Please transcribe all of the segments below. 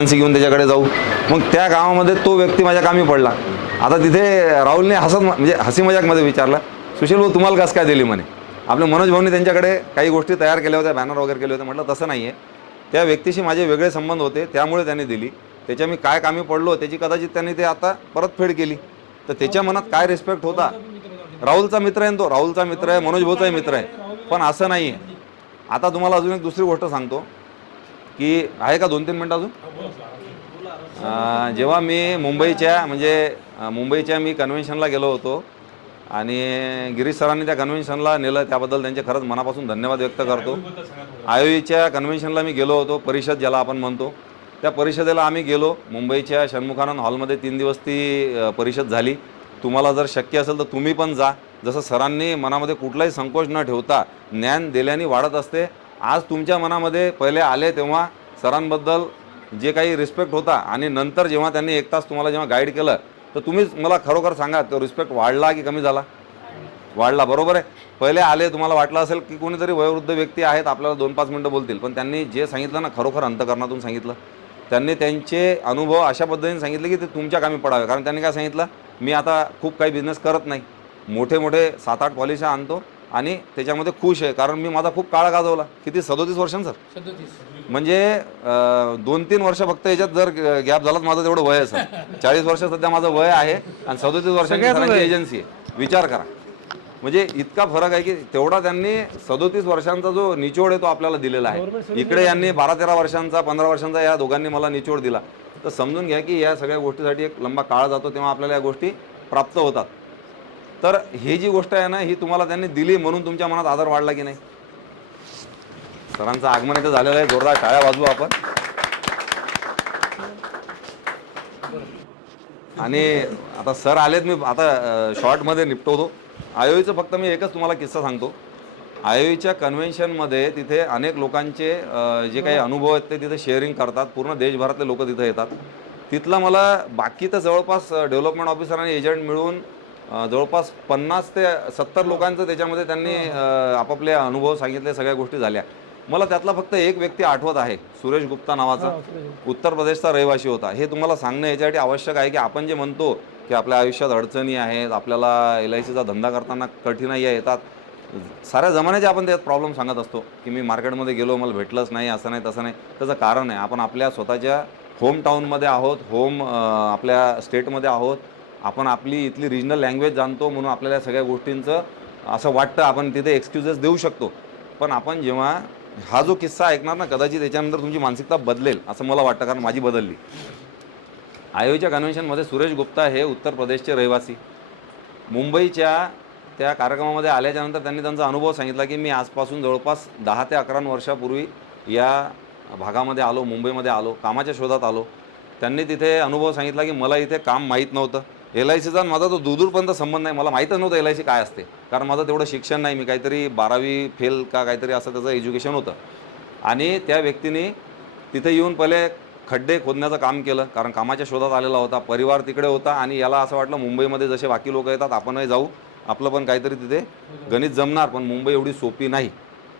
घेऊन त्याच्याकडे जाऊ. मग त्या गावामध्ये तो व्यक्ती माझ्या कामी पडला. आता तिथे राहुलने म्हणजे हसी मजाकमध्ये विचारलं, सुशील भाऊ तुम्हाला कसं काय दिली म्हणे. आपले मनोज भाऊंनी त्यांच्याकडे काही गोष्टी तयार केल्या होत्या, बॅनर वगैरे केले होते. म्हटलं तसं नाही आहे, त्या व्यक्तीशी माझे वेगळे संबंध होते त्यामुळे त्यांनी दिली. त्याच्या मी काय कामी पडलो त्याची कदाचित त्यांनी ते आता परतफेड केली. तर त्याच्या मनात काय रिस्पेक्ट होता. राहुलचा मित्र आहे, तो राहुलचा मित्र आहे, मनोज भाऊचाही मित्र आहे. पण असं नाही आहे. आता तुम्हाला अजून एक दुसरी गोष्ट सांगतो की आहे का 2-3 मिनटं अजून. जेव्हा मी मुंबईच्या मी कन्व्हेन्शनला गेलो होतो आणि गिरीश सरांनी त्या कन्व्हेन्शनला नेलं, त्याबद्दल त्यांचे खरंच मनापासून धन्यवाद व्यक्त करतो. आयोईच्या कन्व्हेन्शनला मी गेलो होतो, परिषद ज्याला आपण म्हणतो, त्या परिषदेला आम्ही गेलो. मुंबईच्या षण्मुखानंद हॉलमध्ये 3 दिवस ती परिषद झाली. तुम्हाला जर शक्य असेल तर तुम्ही पण जा. जसं सरांनी मनामध्ये कुठलाही संकोच न ठेवता ज्ञान दिल्याने वाढत असते. आज तुमच्या मनामध्ये पहिले आले तेव्हा सरांबद्दल जे काही रिस्पेक्ट होता आणि नंतर जेव्हा त्यांनी 1 तास तुम्हाला जेव्हा गाईड केलं तर तुम्हीच मला खरोखर सांगा, तो रिस्पेक्ट वाढला की कमी झाला. वाढला, बरोबर आहे. पहिले आले, तुम्हाला वाटलं असेल की कोणीतरी वयोवृद्ध व्यक्ती आहेत आपल्याला 2-5 मिनटं बोलतील, पण त्यांनी जे सांगितलं ना खरोखर अंतःकरणातून सांगितलं. त्यांनी त्यांचे अनुभव अशा पद्धतीने सांगितले की ते तुमच्या कामी पडावे. कारण त्यांनी काय सांगितलं, मी आता खूप काही बिझनेस करत नाही, मोठे 7-8 पॉलिशा आणतो आणि त्याच्यामध्ये खुश आहे. कारण मी माझा खूप काळ गाजवला. किती 37 वर्षांचं सर, 37 म्हणजे 2-3 वर्ष फक्त याच्यात जर गॅप झाला तर माझं तेवढं वय आहे सर. 40 वर्ष सध्या माझं वय आहे आणि 37 वर्षांची सरांची एजन्सी आहे. विचार करा, म्हणजे इतका फरक आहे की तेवढा त्यांनी 37 वर्षांचा जो निचोड आहे तो आपल्याला दिलेला आहे. इकडे यांनी 12-13 वर्षांचा 15 वर्षांचा या दोघांनी मला निचोड दिला. तर समजून घ्या की या सगळ्या गोष्टीसाठी एक लंबा काळ जातो, तेव्हा आपल्याला या गोष्टी प्राप्त होतात. तर ही जी गोष्ट आहे ना, ही तुम्हाला त्यांनी दिली म्हणून तुमच्या मनात आदर वाढला की नाही. सरांचं आगमन इथं झालेलं आहे, जोरदार टाळ्या वाजवू आपण. आणि आता सर आलेत, मी आता शॉर्टमध्ये निपटवतो. आयोईचं फक्त मी एकच तुम्हाला किस्सा सांगतो. आयोईच्या कन्व्हेन्शनमध्ये तिथे अनेक लोकांचे जे काही अनुभव आहेत ते तिथे शेअरिंग करतात. पूर्ण देशभरातले लोक तिथे येतात. तिथला मला बाकी तर जवळपास डेव्हलपमेंट ऑफिसर आणि एजंट मिळून जवळपास 50 ते 70 लोकांचं त्याच्यामध्ये त्यांनी आपापले अनुभव सांगितले, सगळ्या गोष्टी झाल्या. मला त्यातला फक्त एक व्यक्ती आठवत आहे, सुरेश गुप्ता नावाचा, उत्तर प्रदेशचा रहिवासी होता. हे तुम्हाला सांगणं याच्यासाठी आवश्यक आहे की आपण जे म्हणतो की आपल्या आयुष्यात अडचणी आहेत, आपल्याला LICचा धंदा करताना कठीणाई येतात, साऱ्या जमान्याचे आपण त्यात प्रॉब्लेम सांगत असतो की मी मार्केटमध्ये गेलो, मला भेटलंच नाही, असं नाही तसं नाही. त्याचं कारण आहे, आपण आपल्या स्वतःच्या होम टाऊनमध्ये आहोत, आपल्या स्टेटमध्ये आहोत. आपण आपली इथली रिजनल लँग्वेज जाणतो म्हणून आपल्याला सगळ्या गोष्टींचं असं वाटतं, आपण तिथे एक्सक्युजेस देऊ शकतो. पण आपण जेव्हा हा जो किस्सा ऐकणार ना, कदाचित त्याच्यानंतर तुमची मानसिकता बदलेल असं मला वाटतं, कारण माझी बदलली. आयोच्या कन्व्हेन्शनमध्ये सुरेश गुप्ता हे उत्तर प्रदेशचे रहिवासी मुंबईच्या त्या कार्यक्रमामध्ये आल्याच्यानंतर त्यांनी त्यांचा अनुभव सांगितला की मी आजपासून जवळपास 10 ते 11 वर्षापूर्वी या भागामध्ये आलो, मुंबईमध्ये आलो, कामाच्या शोधात आलो. त्यांनी तिथे अनुभव सांगितला की मला इथे काम माहीत नव्हतं. LICचा माझा तो दूरपर्यंत संबंध नाही, मला माहीतच नव्हतं LIC काय असते, कारण माझं तेवढं शिक्षण नाही. मी काहीतरी 12वी फेल का काहीतरी असं त्याचं एज्युकेशन होतं. आणि त्या व्यक्तीने तिथे येऊन पहिले खड्डे खोदण्याचं काम केलं, कारण कामाच्या शोधात आलेला होता, परिवार तिकडे होता आणि याला असं वाटलं मुंबईमध्ये जसे बाकी लोक येतात आपणही जाऊ, आपलं पण काहीतरी तिथे गणित जमणार. पण मुंबई एवढी सोपी नाही.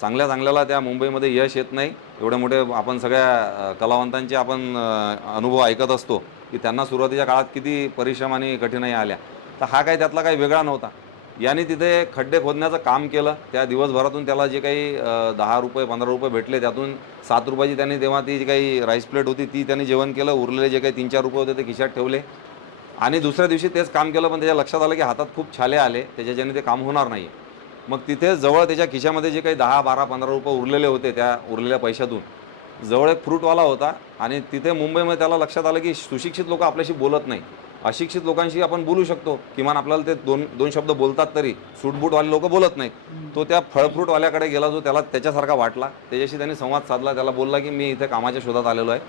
चांगल्याला त्या मुंबईमध्ये यश येत नाही. एवढे मोठे आपण सगळ्या कलावंतांचे आपण अनुभव ऐकत असतो की त्यांना सुरुवातीच्या काळात किती परिश्रम आणि कठीणाई आल्या. तर हा काही त्यातला काही वेगळा नव्हता. याने तिथे खड्डे खोदण्याचं काम केलं. त्या दिवसभरातून त्याला जे काही 10 रुपये 15 रुपये भेटले, त्यातून 7 रुपयाची त्यांनी तेव्हा ती जी काही राईस प्लेट होती ती त्यांनी जेवण केलं. उरलेले जे काही 3-4 रुपये होते ते खिशात ठेवले आणि दुसऱ्या दिवशी तेच काम केलं. पण त्याच्या लक्षात आलं की हातात खूप छाले आले, त्याच्याने ते काम होणार नाही. मग तिथे जवळ त्याच्या खिशामध्ये जे काही 10, 12, 15 रुपये उरलेले होते, त्या उरलेल्या पैशातून जवळ एक फ्रूटवाला होता. आणि तिथे मुंबईमध्ये त्याला लक्षात आलं की सुशिक्षित लोक आपल्याशी बोलत नाही, अशिक्षित लोकांशी आपण बोलू शकतो, किमान आपल्याला ते दोन शब्द बोलतात तरी. सूटबूटवाले लोक बोलत नाहीत. तो त्या फळफ्रूटवाल्याकडे गेला, जो त्याला त्याच्यासारखा वाटला. त्याच्याशी त्यांनी संवाद साधला. त्याला बोलला की मी इथे कामाच्या शोधात आलेलो आहे,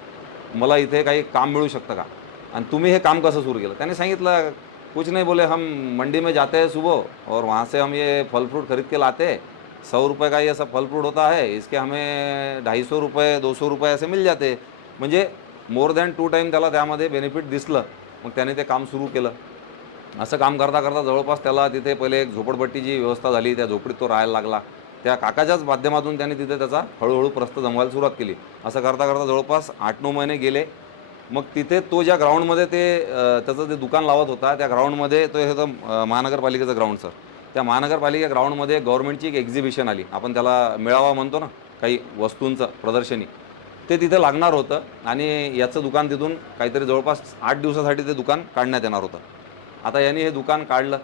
मला इथे काही काम मिळू शकतं का, आणि तुम्ही हे काम कसं सुरू केलं. त्याने सांगितलं, कुछ नहीं बोले, हम मंडी में जाते हैं सुबह और वहाँ से हम ये फल फ्रूट खरीद के लाते हैं. 100 रुपये का ये सब फल फ्रूट होता है, इसके हमें 250 रुपये 200 रुपये ऐसे मिल जाते. म्हणजे मोर दॅन 2 टाईम त्याला त्यामध्ये बेनिफिट दिसलं. मग त्याने ते काम सुरू केलं. असं काम करता करता जवळपास त्याला तिथे पहिले एक झोपडपट्टीची व्यवस्था झाली. त्या झोपडीत तो राहायला लागला. त्या काकाच्याच माध्यमातून त्याने तिथे त्याचा हळूहळू प्रस्थ जमवायला सुरुवात केली. असं करता करता जवळपास 8-9 महिने गेले. मग तिथे तो ज्या ग्राउंडमध्ये त्याचं ते दुकान लावत होता त्या ग्राउंडमध्ये तो हे होतं महानगरपालिकेचं ग्राउंड सर. त्या महानगरपालिका ग्राउंडमध्ये गव्हर्नमेंटची एक एक्झिबिशन आली, आपण त्याला मेळावा म्हणतो ना, काही वस्तूंचं प्रदर्शनी, ते तिथे लागणार होतं आणि याचं दुकान तिथून काहीतरी जवळपास 8 दिवसासाठी ते दुकान काढण्यात येणार होतं. आता यांनी हे दुकान काढलं,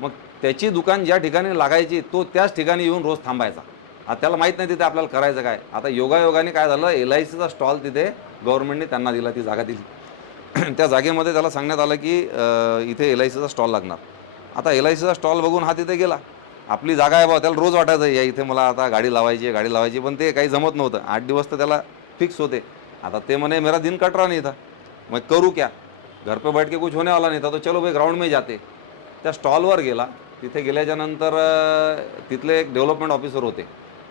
मग त्याची दुकान ज्या ठिकाणी लागायची तो त्याच ठिकाणी येऊन रोज थांबायचा. आता त्याला माहीत नाही तिथे आपल्याला करायचं काय. आता योगायोगाने काय झालं, LICचा स्टॉल तिथे गव्हर्नमेंटने त्यांना दिला, ती जागा दिली. त्या जागेमध्ये त्याला सांगण्यात आलं की इथे LICचा स्टॉल लागणार. आता LICचा स्टॉल बघून हा तिथे गेला. आपली जागा आहे बा, त्याला रोज वाटायचं या इथे मला आता गाडी लावायची, पण ते काही जमत नव्हतं. 8 दिवस तर त्याला फिक्स होते. आता ते म्हणे मेरा दिन कट रहा नहीं था, मैं करूँ क्या, घर पे बैठ के कुछ होने वाला नहीं था, तो चलो भाई ग्राउंड में जाते. त्या स्टॉलवर गेला. तिथे गेल्याच्यानंतर तिथले एक डेव्हलपमेंट ऑफिसर होते.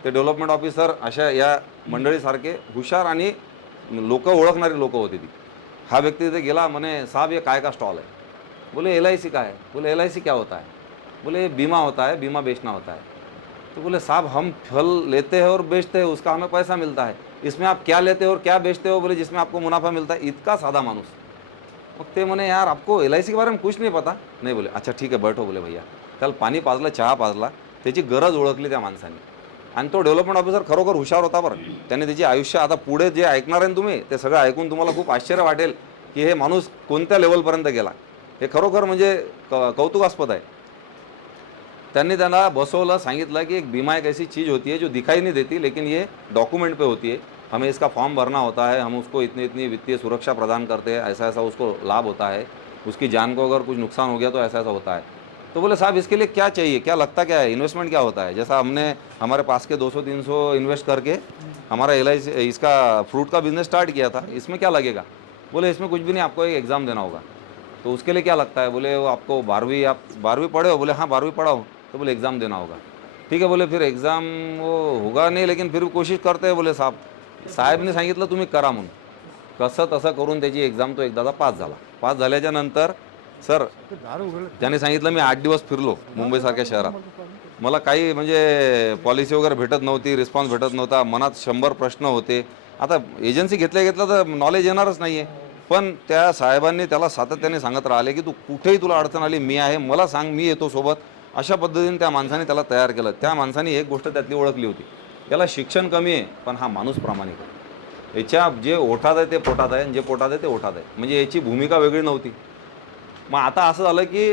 ते डेव्हलपमेंट ऑफिसर अशा या मंडळीसारखे हुशार आणि लोक ओळखणारी लोक होती ती. हा व्यक्ती तिथे गेला, म्हणे साहब ये काय का स्टॉल है. बोले LIC का है. बोले LIC क्या होता है. बोले बीमा होता है, बीमा बेचना होता है. तो बोले साहब हम फल लेते हैं और बेचते हैं, उसका हमें पैसा मिलता है, इसमें आप क्या लेते हो और क्या बेचते हो. बोले जिसमें आपको मुनाफा मिलता है. इतका साधा माणूस. मग ते म्हणे यार आपको LIC के बारे में कुछ नहीं पता. नहीं. बोले अच्छा ठीक है बैठो. बोले भैया. त्याला पाणी पाजलं, चहा पाजला, त्याची गरज ओळखली त्या माणसाने. आणि तो डेव्हलपमेंट ऑफिसर खरोखर हुशार होता बरं. त्याने त्याची आयुष्य, आता पुढे जे ऐकणार आहे तुम्ही ते सगळं ऐकून तुम्हाला खूप आश्चर्य वाटेल की हे माणूस कोणत्या लेवलपर्यंत गेला. हे खरोखर म्हणजे कौतुकास्पद आहे. त्यांनी त्यांना बसवलं, सांगितलं कि एक बीमा एक ऐसी चीज़ होती है जो दिखाई नहीं देती लेकिन ये डॉक्यूमेंट पे होती है, हमें इसका फॉर्म भरना होता है, हम उसको इतनी इतनी वित्तीय सुरक्षा प्रदान करते हैं, ऐसा ऐसा उसको लाभ होता है, उसकी जान को अगर कुछ नुकसान हो गया तो ऐसा ऐसा होता है. तो बोले साहब इसके लिए क्या चाहिए, क्या लगता क्या है, इन्वेस्टमेंट क्या होता है. जैसा हमने हमारे पास के 200-300 इन्वेस्ट करके हमारा LIC इसका फ्रूट का बिजनेस स्टार्ट किया था, इसमें क्या लगेगा. बोले इसमें कुछ भी नहीं, आपको एक एग्ज़ाम देना होगा. तो उसके लिए क्या लगता है. बोले वो आपको 12वीं, आप 12वीं पढ़े हो. बोले हाँ 12वीं पढ़ा हूँ. तो बोले एग्ज़ाम देना होगा. ठीक है. बोले फिर एग्ज़ाम वो होगा नाही लेकिन फिर कोशिश करते हैं. बोले साहेबने सांगितलं तुम्ही करा म्हणून. कसं तसं करून त्याची एक्झाम तो एकदाचा पास झाला. पास झाल्याच्या नंतर सर त्याने सांगितलं मी 8 दिवस फिरलो मुंबईसारख्या शहरात. मला काही म्हणजे पॉलिसी वगैरे भेटत नव्हती, रिस्पॉन्स भेटत नव्हता, मनात 100 प्रश्न होते. आता एजन्सी घेतल्या तर नॉलेज येणारच नाही आहे. पण त्या साहेबांनी त्याला सातत्याने सांगत राहिले की तू कुठेही तुला अडचण आली मी आहे, मला सांग, मी येतो सोबत. अशा पद्धतीने त्या माणसाने त्याला तयार केलं. त्या माणसाने एक गोष्ट त्यातली ओळखली होती, त्याला शिक्षण कमी आहे पण हा माणूस प्रामाणिक आहे. याच्या जे ओठात आहे ते पोटात आहे आणि जे पोटात आहे ते ओठात आहे. म्हणजे याची भूमिका वेगळी नव्हती. मग आता असं झालं की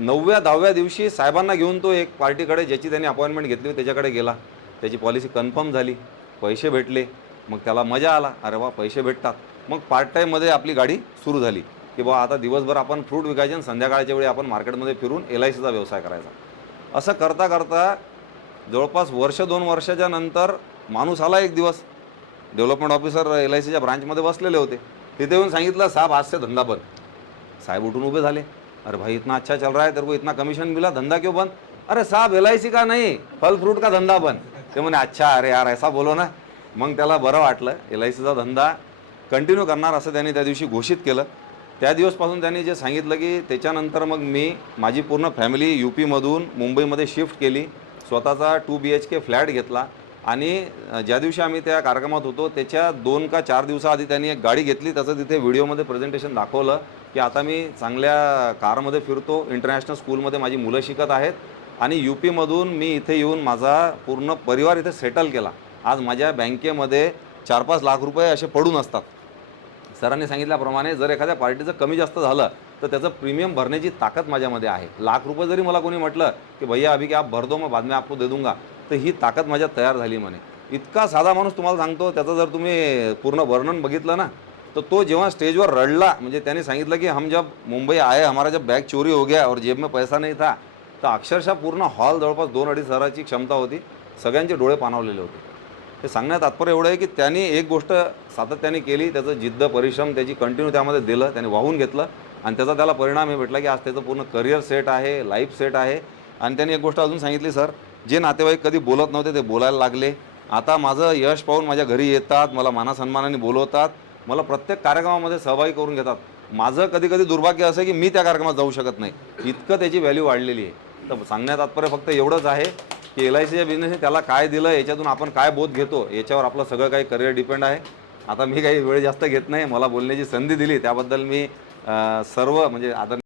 9व्या-10व्या दिवशी साहेबांना घेऊन तो एक पार्टीकडे, ज्याची त्यांनी अपॉइंटमेंट घेतली होती त्याच्याकडे गेला. त्याची पॉलिसी कन्फर्म झाली, पैसे भेटले. मग त्याला मजा आला, अरे वा पैसे भेटतात. मग पार्ट टाईममध्ये आपली गाडी सुरू झाली की बा आता दिवसभर आपण फ्रूट विकायचे आणि संध्याकाळच्या वेळी आपण मार्केटमध्ये फिरून LICचा व्यवसाय करायचा. असं करता करता जवळपास 1-2 वर्षाच्या नंतर माणूस आला. एक दिवस डेव्हलपमेंट ऑफिसर LICच्या ब्रांचमध्ये बसलेले होते. तिथे येऊन सांगितलं साहब आज से धंदा बंद. साहब उठून उभे झाले. अरे भाई इतना अच्छा चल रहा है, तेरे को इतना कमीशन मिला, धंधा क्यों बंद. अरे साहब LIC का नहीं, फल फ्रूट का धंदा बंद. ते म्हणे अच्छा अरे यार ऐसा बोलो ना. मग त्याला बरं वाटलं. LICचा धंदा कंटिन्यू करणार असं त्यांनी त्या दिवशी घोषित केलं. त्या दिवसपासून त्यांनी जे सांगितलं की त्याच्यानंतर मग मी माझी पूर्ण फॅमिली UPमधून मुंबईमध्ये शिफ्ट केली. स्वतःचा 2 BHK फ्लॅट घेतला आणि ज्या दिवशी आम्ही त्या कार्यक्रमात होतो त्याच्या 2 का 4 दिवसाआधी त्यांनी एक गाडी घेतली. त्याचं तिथे व्हिडिओमध्ये प्रेझेंटेशन दाखवलं की आता मी चांगल्या कारमध्ये फिरतो, इंटरनॅशनल स्कूलमध्ये माझी मुलं शिकत आहेत आणि UPमधून मी इथे येऊन माझा पूर्ण परिवार इथे सेटल केला. आज माझ्या बँकेमध्ये 4-5 लाख रुपये असे पडून असतात. सरांनी सांगितल्याप्रमाणे जर एखाद्या पार्टीचं कमी जास्त झालं तर त्याचं प्रीमियम भरण्याची ताकद माझ्यामध्ये आहे. लाख रुपये जरी मला कोणी म्हटलं की भैया अभी क्या आप भर दो मैं बाद में आपको दे दूंगा, तर ही ताकद माझ्यात तयार झाली म्हणे. इतका साधा माणूस तुम्हाला सांगतो. त्याचं जर तुम्ही पूर्ण वर्णन बघितलं ना तर तो जेव्हा स्टेजवर रडला, म्हणजे त्याने सांगितलं की हम जब मुंबई आए हमारा जब बैग चोरी हो गया और जेब में पैसा नहीं था, तर अक्षरशः पूर्ण हॉल जवळपास 2-2.5 हजाराची क्षमता होती. सगळ्यांचे डोळे पाणावलेले होते. हे सांगण्यात तात्पर्य एवढं आहे की त्यांनी एक गोष्ट सातत्याने केली, त्याचं जिद्द परिश्रम त्याची कंटिन्यू त्यामध्ये दिलं, त्याने वाहून घेतलं आणि त्याचा त्याला परिणाम हे भेटला की आज त्याचं पूर्ण करिअर सेट आहे, लाईफ सेट आहे. आणि त्यांनी एक गोष्ट अजून सांगितली सर, जे नातेवाईक कधी बोलत नव्हते ते बोलायला लागले. आता माझं यश पाहून माझ्या घरी येतात, मला मानासन्मानाने बोलवतात, मला प्रत्येक कार्यक्रमामध्ये सहभागी करून घेतात. माझं कधी कधी दुर्भाग्य असं की मी त्या कार्यक्रमात जाऊ शकत नाही, इतकं त्याची व्हॅल्यू वाढलेली आहे. तर सांगण्यात तात्पर्य फक्त एवढंच आहे की LICच्या बिझनेसने त्याला काय दिलं, याच्यातून आपण काय बोध घेतो, याच्यावर आपलं सगळं काही करिअर डिपेंड आहे. आता मी काही वेळ जास्त घेत नाही, मला बोलण्याची संधी दिली त्याबद्दल मी सर्व म्हणजे आदरणीय